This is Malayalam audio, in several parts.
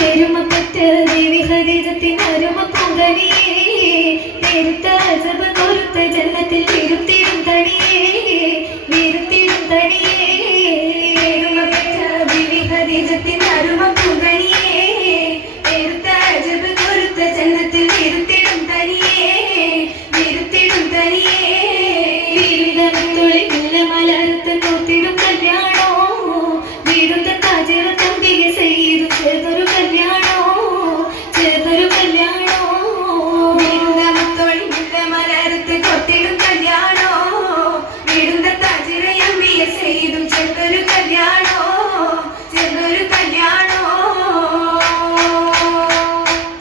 പെരുമപ്പറ്റ ദേവി ഹരിജത്തിൻ അരുമ പൊങ്കനിയേ നേരുത്ത അജബ കൊരുത്ത ജന്നത്തിൽ വിരുത്തിടും തണിയേ വിരുത്തിടും തണിയേ പെരുമപ്പറ്റ ദേവി ഹരിജത്തിൻ അരുമ പൊങ്കനിയേ നേരുത്ത അജബ കൊരുത്ത ജന്നത്തിൽ വിരുത്തിടും തണിയേ വിരുത്തിടും തണിയേ വീരുതത്തുളി മുല്ല മലർത്ത് നോത്തിടും കല്യാണോ വീടുത്ത താജിറ തമ്പിക ചെയ്തു ചേതൊരു കല്യാണോ ചേതൊരു കല്യാണോ വീരുതത്തുളി മുല്ല മലർത്ത് നോത്തിടും കല്യാണോ വീടുത്ത താജിറ അമ്പിക ചെയ്തു ചേതൊരു കല്യാണോ ചേതൊരു കല്യാണോ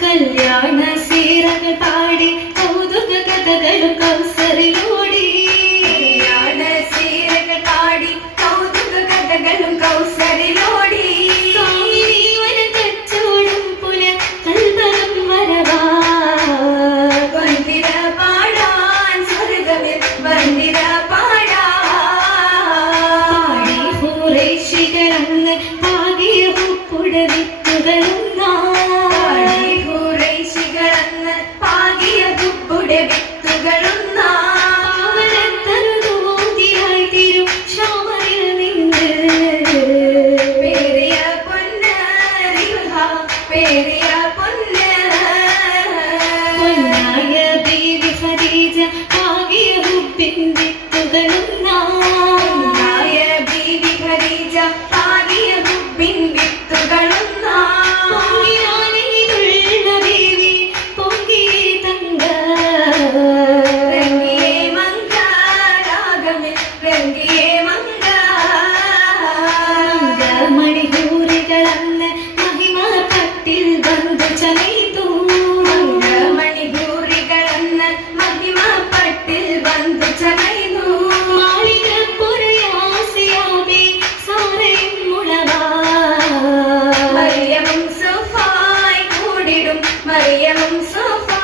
കല്യാണ സീരകൾ പാടി കൗതുക കഥകളും കൗസറിലൂടി കല്യാണ സീരകൾ പാടി കൗതുക കഥകളും കൗസറിലൂടി കച്ചോടും പുല കൽബലം വരവാ വന്ദിര പാടാൻ സ്വർഗമിൽ വന്ദിര പാടാടി ഹുറൈശികളങ്ങ് പാകിയ ഉപ്പുട വിത്തുകളൊന്നാടി ഹുറൈശികളങ്ങ് പാകിയ ഉപ്പുട വിത്തുകളൊന്നായി തീരും ക്ഷാമയിൽ നിന്ന് പേരിയ പൊന്ന് പേരിയ പൊന്ന് പൊന്നായ ബീവി ഖദീജ പാകിയ ഹുബ്ബിൻ വിത്തുകളൊന്നായ ബീവി ഖദീജ പാകിയ ഹുബ്ബിൻ വിത്തുകളൊന്നായിലുള്ള ബീവി പൊങ്കിയേ തങ്ക രംഗിയേ മങ്ക രാഗമിൽ രംഗിയേ മങ്ക മണിപൂരികളന്ന് മഹിമപ്പട്ടിൽ വന്നു ചമയ്തു മണിപൂരികളന്ന് മഹിമപ്പട്ടിൽ വന്നു ചമയ്തു മാളികപ്പുരയാസിയാബി സാരയും മുളവാ മറിയമും സോഫായി കൂടിടും മറിയമും സോഫാ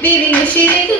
Bibim şirin